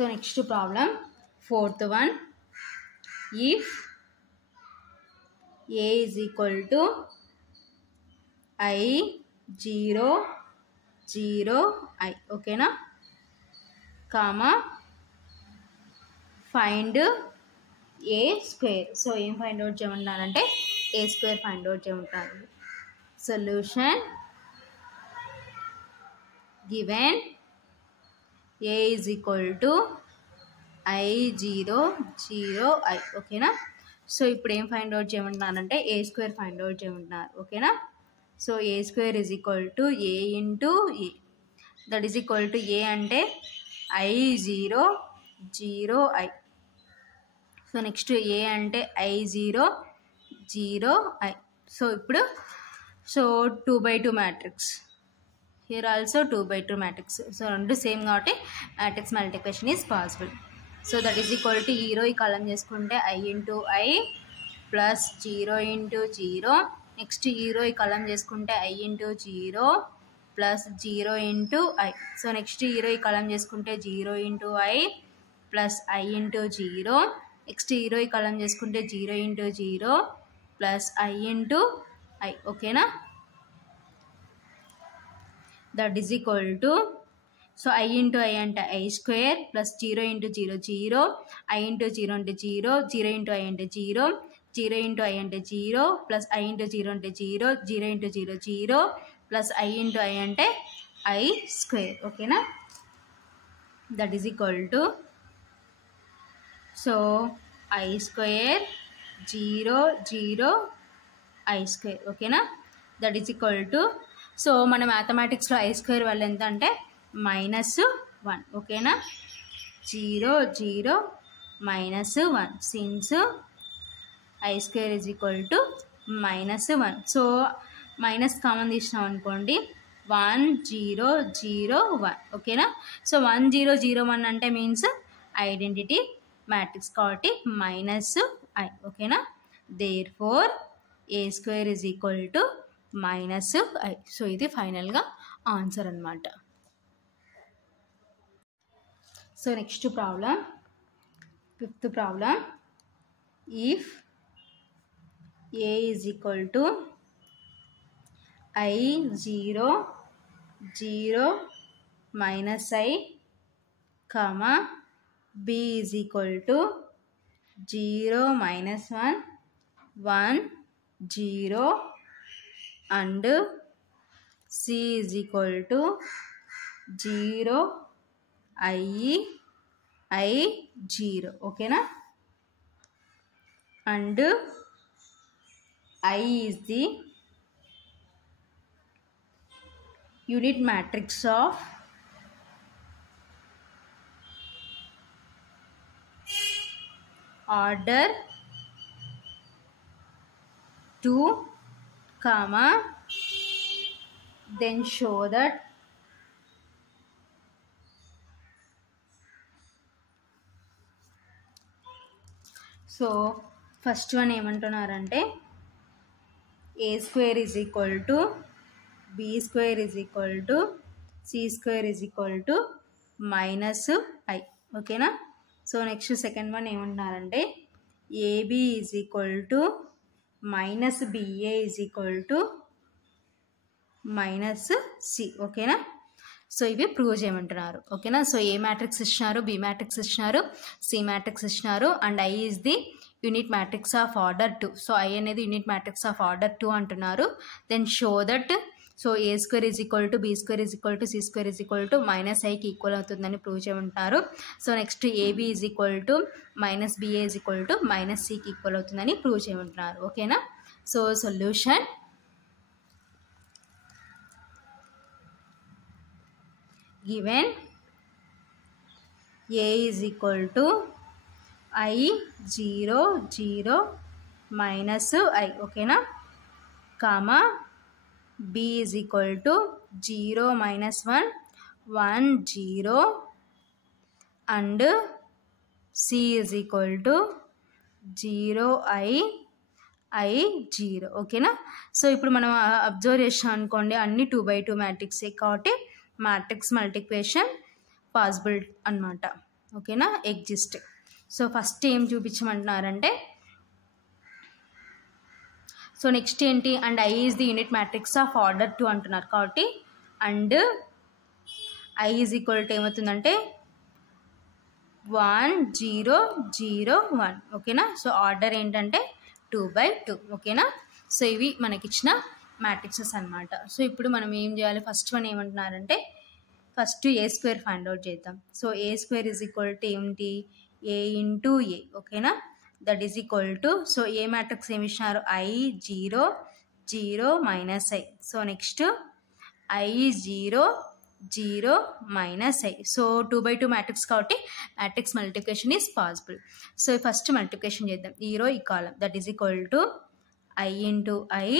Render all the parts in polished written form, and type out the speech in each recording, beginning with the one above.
So next problem, fourth one, if A is equal to I 0 0 I, okay na, comma find A square. So ఏం find out చేయమంటారంటే A square find out చేయమంటారు. Solution given A is equal to I 0 0 I, ఓకేనా. So ఇప్పుడు ఏం find out చేయమంటున్నారంటే A square find out చేయమంటున్నారు, ఓకేనా. So A square is equal to A into A, that is equal to A అంటే I 0 0 I. So next A అంటే I 0 0 I. So ఇప్పుడు so 2/2 matrix, here also 2/2 matrix. So రెండు same కాబట్టి matrix multiplication is possible. So that is equal to hero ఈ column చేసుకుంటే I into I plus 0 into 0. Next hero ఈ column చేసుకుంటే I into 0 plus 0 into I. So next hero ఈ column చేసుకుంటే 0 into I plus I into 0. Next hero ఈ column చేసుకుంటే 0 into 0 plus I into I, ఓకేనా. That is equal to so I into I అంటే I square plus 0 into 0 0, I into 0 అంటే 0, 0 into I అంటే 0, 0 into I అంటే 0 plus I into 0 అంటే 0, 0 into 0 0 plus I into I అంటే I square, ఓకేనా. That is equal to so I square 0 0 I square, ఓకేనా. That is equal to so మన మ్యాథమెటిక్స్లో I square వల్ల ఎంత అంటే -1, ఓకేనా. 0 0 -1 since I square is equal to -1. So minus common తీసినాం అనుకోండి 1 0 0 1, ఓకేనా. సో 1 0 0 1 అంటే మీన్స్ ఐడెంటిటీ మ్యాట్రిక్స్ కాబట్టి -I, ఓకేనా. Therefore A square is equal to -I. So ఇది ఫైనల్గా ఆన్సర్ అన్నమాట. So next problem, fifth problem, if A is equal to I 0 0 -I, comma B is equal to 0 -1 1 0 and C is equal to 0 I 0, ఓకేనా. and I is the unit matrix of order 2, comma then show that so first one ఏమంటున్నారంటే A square is equal to B square is equal to C square is equal to -I, ఓకేనా. So next second one ఏమంటున్నారంటే AB is equal to -BA is equal to -C, ఓకేనా. So ఇవి prove చేయమంటున్నారు, ఓకేనా. So A matrix ఇచ్చినారు, B matrix ఇచ్చినారు, C matrix ఇచ్చినారు, and I is the unit matrix of order 2. So I అనేది unit matrix of order 2 అంటున్నారు. Then show that so A square is equal to B square is equal to C square is equal to -Iకి equal అవుతుందని prove చేయమంటారు. So next AB is equal to -BA is equal to -Cకి equal అవుతుందని prove చేయమంటున్నారు, ఓకేనా. So solution given A is equal to I 0 0 -I, ఓకేనా, comma B is equal to 0 -1 1 0 and C is equal to 0 I 0, ఓకేనా. So ఇప్పుడు మనం observe చేసాం అనుకోండి అన్ని 2/2 మ్యాట్రిక్సే కాబట్టి మ్యాట్రిక్స్ మల్టిప్లికేషన్ పాసిబుల్ అన్నమాట. ఓకేనా, ఎగ్జిస్ట్. సో ఫస్ట్ ఏం చూపించమంటున్నారంటే, సో నెక్స్ట్ ఏంటి, and I is the unit matrix of order 2 అంటున్నారు కాబట్టి and I is equal to ఏమవుతుందంటే 1 0 0 1. ఓకేనా, సో ఆర్డర్ ఏంటంటే 2/2. ఓకేనా, సో ఇవి మనకి ఇచ్చిన మ్యాట్రిక్సెస్ అనమాట. సో ఇప్పుడు మనం ఏం చేయాలి, ఫస్ట్ వన్ ఏమంటున్నారంటే first A square find out చేద్దాం. So A square is equal to ఏంటి, ఏ ఇంటూ ఏ. ఓకేనా, that is equal to, so A matrix ఏమి ఇచ్చినారు, I 0 0 minus I. So next I 0 0 minus I. So 2/2 matrix కాబట్టి matrix multiplication is possible. So first multiplication చేద్దాం, ఈ row ఈ column, that is equal to I into I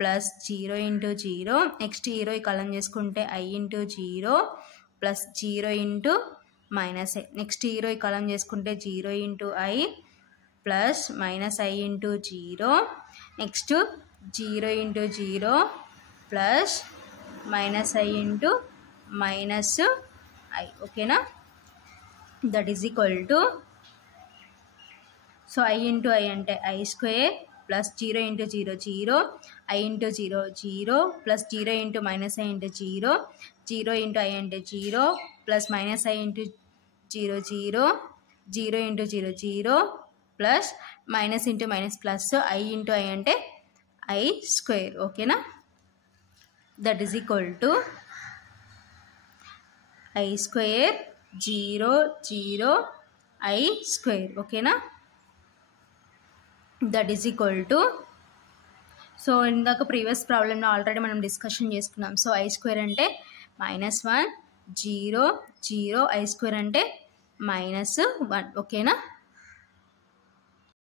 plus 0 into 0. Next ఈ row ఈ column చేసుకుంటే I into 0 plus 0 into minus I. Next ఈ row ఈ column చేసుకుంటే 0 into I plus minus I into 0. Next 0 into 0 plus minus I into minus I. ఓకేనా, that is equal to, so I into I అంటే I square plus 0 into 0 0, I into 0 0 plus 0 into minus I into 0, 0 into I అంటే 0 plus minus I into 0 0, 0 into 0 0 plus minus into minus plus I into I అంటే I square. ఓకేనా, that is equal to I square 0 0 I square. ఓకేనా, that is equal to, so ఇందాక previous ప్రాబ్లమ్లో already మనం discussion చేసుకున్నాం. So I square అంటే -1 0 0, I square అంటే -1. ఓకేనా,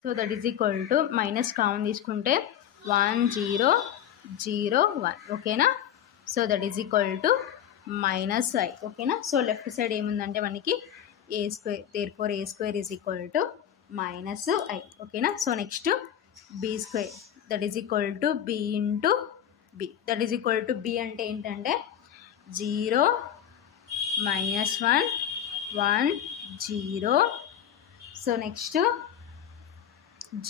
so that is equal to minus common తీసుకుంటే 1 0 0 1. ఓకేనా, so that is equal to minus I. ఓకేనా, సో లెఫ్ట్ సైడ్ ఏముందంటే మనకి A square, therefore A square is equal to minus I. ఓకేనా, so next B square, that is equal to B into B. That is equal to B అంటే ఏంటంటే 0 -1 1 0. So next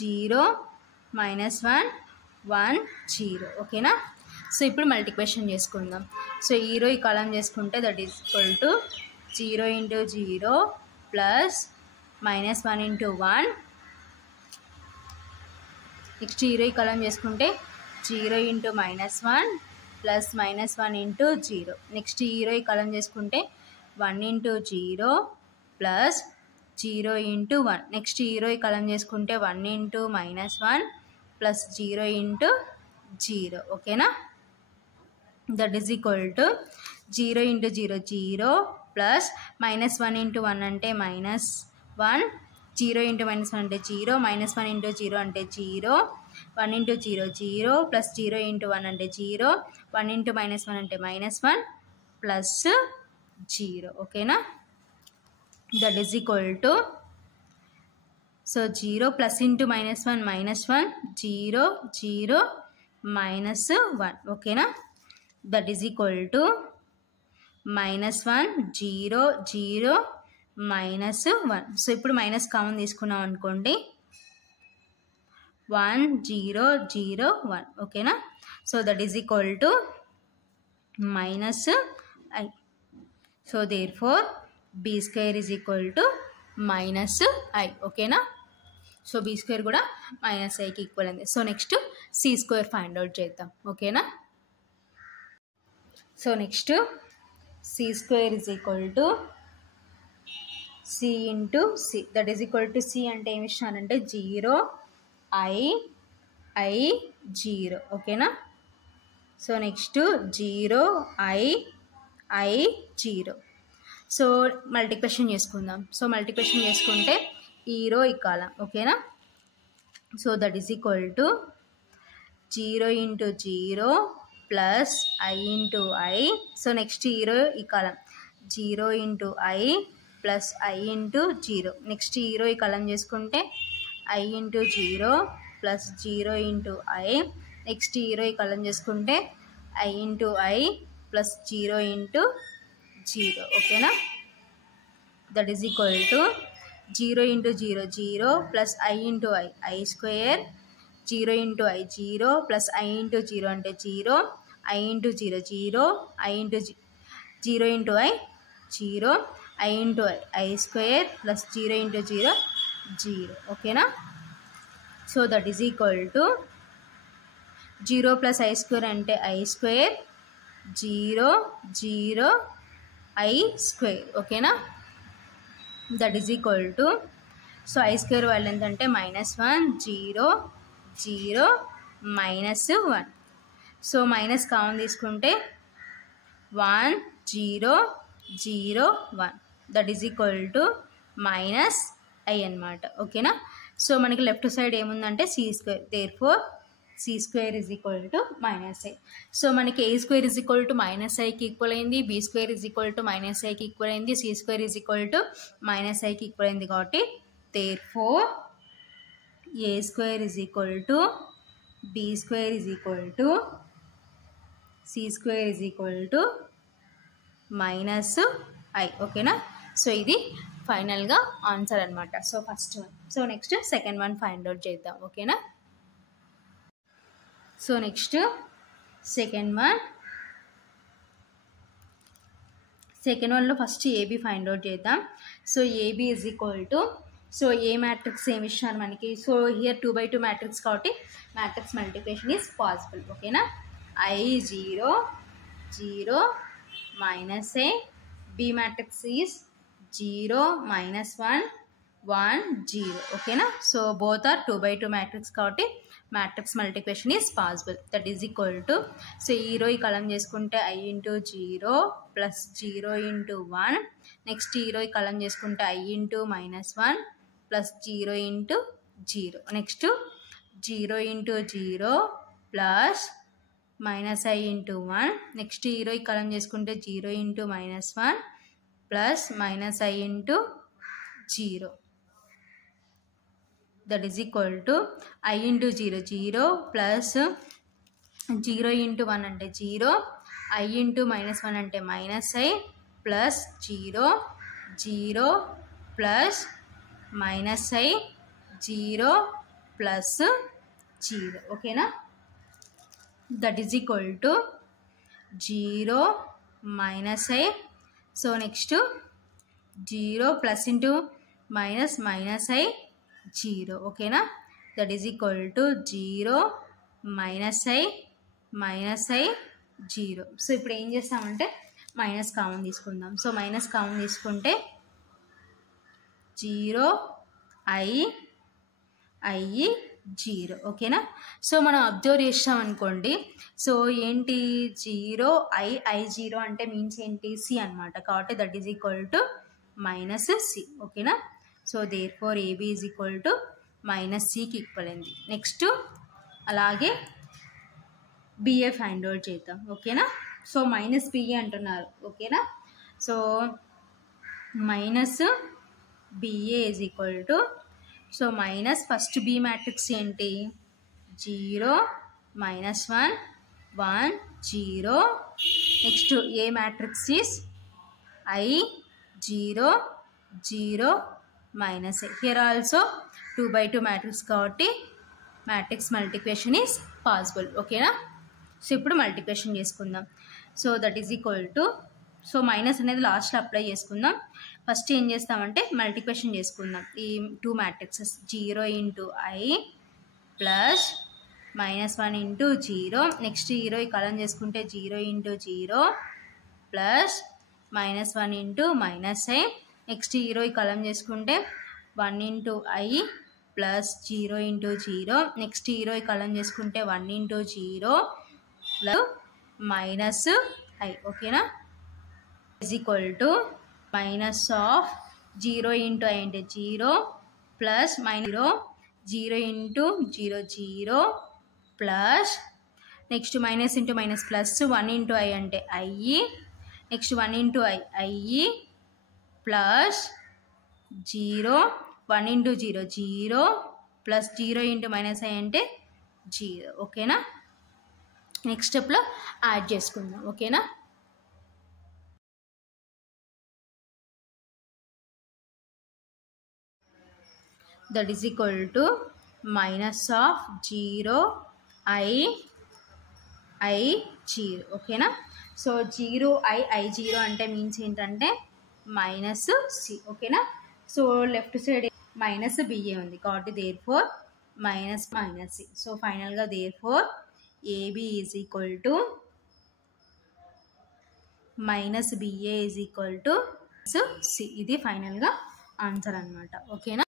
0 -1 1 0. ఓకేనా, so ఇప్పుడు multiplication చేసుకుందాం. So ఈ row ఈ column చేసుకుంటే that is equal to 0 into 0 plus -1 into 1. Next ఈ row ఈ కాలం చేసుకుంటే 0 ఇంటూ -1 ప్లస్ -1 ఇంటూ 0. నెక్స్ట్ ఈ రో ఈ కాలం చేసుకుంటే 1 ఇంటూ 0 ప్లస్ 0 ఇంటూ 1. నెక్స్ట్ ఈ రో ఈ కాలం చేసుకుంటే 1 ఇంటూ -1 ప్లస్ 0 ఇంటూ 0. ఓకేనా, that is equal to 0 into 0 0 plus -1 into 1 అంటే -1, 0 ఇంటూ -1 అంటే 0, -1 ఇంటూ 0 అంటే 0, 1 ఇంటూ 0 0 ప్లస్ 0 ఇంటూ 1 అంటే 0, 1 ఇంటూ -1 అంటే -1 ప్లస్ 0. ఓకేనా, that is equal to, so 0 plus into -1 -1 0 0 -1. ఓకేనా, that is equal to -1 0 0 -1. So ఇప్పుడు మైనస్ కామన్ తీసుకున్నాం అనుకోండి, 1 0 0 1. ఓకేనా, so that is equal to minus I. So therefore B square is equal to minus I. ఓకేనా, so B square కూడా minus ఐకి equal అయింది. So next C square find out చేద్దాం. ఓకేనా, so next C square is equal to C into C. That is equal to C అంటే ఏమి ఇచ్చినారంటే 0 I 0. ఓకేనా, so next 0 I 0. So multiplication చేసుకుందాం. సో మల్టిప్లికేషన్ చేసుకుంటే ఈ రో ఈ కాలం. ఓకేనా, so that is equal to 0 into 0 plus I into I. So next ఈ రో ఈ column 0 into I plus I into 0. Next ఈ రో ఈ కాలం చేసుకుంటే I into 0 plus 0 into I. Next ఈ రో ఈ column చేసుకుంటే I into I plus 0 into 0. ఓకేనా, that is equal to 0 into 0 0 plus I into I square, 0 into I 0 plus I into 0 అంటే 0, I into 0 0, I into 0 into I 0, I into I square plus 0 into 0 0. ఓకేనా? So that is equal to 0 plus I square అంటే I square, 0 0 I square. ఓకేనా? That is equal to, so I square value ఎంత అంటే -1 0 0 -1. So minus common తీసుకుంటే 1 0 0 1. That is equal to -i అన్నమాట. ఓకేనా? So మనకి left side ఏముందంటే c², therefore c² is equal to -i. So మనకి a² is equal to -iకి equal అయింది, b² ఈజ్ ఈక్వల్ టు -iకి ఈక్వల్ అయింది, c² ఈజ్ ఈక్వల్ టు -iకి ఈక్వల్ అయింది. కాబట్టి therefore a² is equal to b² is equal to c² is equal to -i. ఓకేనా? So ఇది ఫైనల్గా ఆన్సర్ అనమాట. So first one. So next second one find out చేద్దాం. ఓకేనా? సో నెక్స్ట్ సెకండ్ వన్లో ఫస్ట్ ఏబీ ఫైండ్ అవుట్ చేద్దాం. So AB is equal to, so A matrix ఏమి ఇచ్చినారు మనకి, సో హియర్ 2/2 మ్యాట్రిక్స్ కాబట్టి మ్యాట్రిక్స్ మల్టిప్లికేషన్ ఈజ్ పాసిబుల్. ఓకేనా? I 0 0 -a, B matrix is 0 -1 1 0. ఓకేనా? సో బోత్ ఆర్ 2/2 మ్యాట్రిక్స్ కాబట్టి matrix multiplication is possible. That is equal to, so ఈ row ఈ కలం చేసుకుంటే I into 0 plus 0 into 1, next ఈ row ఈ కలం చేసుకుంటే I into -1 plus 0 into 0, next 0 into 0 plus -i into 1, next ఈ రో ఈ కలం చేసుకుంటే 0 into -1 plus -i into 0. That is equal to I into 0 0 plus 0 into 1 అంటే 0, I into -1 అంటే -i plus 0 0 plus -i 0 plus 0. ఓకేనా? That is equal to 0 -i. So next 0 plus into -i 0. ఓకేనా? That is equal to 0 -i 0. So ఇప్పుడు ఏం చేస్తామంటే minus common తీసుకుందాం. So minus common తీసుకుంటే 0 I 0. ఓకేనా? సో మనం అబ్జర్వ్ చేస్తాం అనుకోండి. సో ఏంటి 0 I 0 అంటే మీన్స్ ఏంటి C అనమాట. కాబట్టి that is equal to -c. ఓకేనా? So therefore AB is equal to -cకి ఈక్వల్ అయింది. నెక్స్ట్ అలాగే BA ఫైండ్ అవుట్ చేద్దాం. ఓకేనా? సో -BA అంటున్నారు. ఓకేనా? So -BA is equal to, so minus first B matrix ఏంటి 0 -1 1 0, next A matrix is I 0 0 -a. Here also 2/2 matrix కాబట్టి matrix multiplication is possible. ఓకేనా? సో ఇప్పుడు మల్టిప్లికేషన్ చేసుకుందాం. So that is equal to, so minus అనేది లాస్ట్లో apply చేసుకుందాం. First ఏం చేస్తామంటే మల్టిప్లికేషన్ చేసుకుందాం ఈ 2 matrixes. 0 into I plus -1 into 0, next 0 ఈ కలం చేసుకుంటే 0 into 0 plus -1 into -i, next 0 ఈ కలం చేసుకుంటే 1 into I plus 0 into 0, next 0 ఈ కలం చేసుకుంటే 1 into 0 ప్లస్ -i. ఓకేనా? Is equal to minus of 0 into I అంటే 0 plus -0 into 0 0 plus next minus into minus plus 1 into I అంటే I, next 1 into I plus 0 1 into 0 0 plus 0 into -i అంటే 0. ఓకేనా? Next స్టెప్లో add చేసుకుందాం. ఓకేనా? That is equal to minus of 0 I 0. ఓకేనా. So 0 I 0 అంటే means ఏంటంటే minus C. ఓకేనా. So left side minus BA ఉంది కాబట్టి therefore minus C. So ఫైనల్గా therefore AB is equal to minus BA is equal to C. ఇది ఫైనల్గా answer అనమాట. ఓకేనా.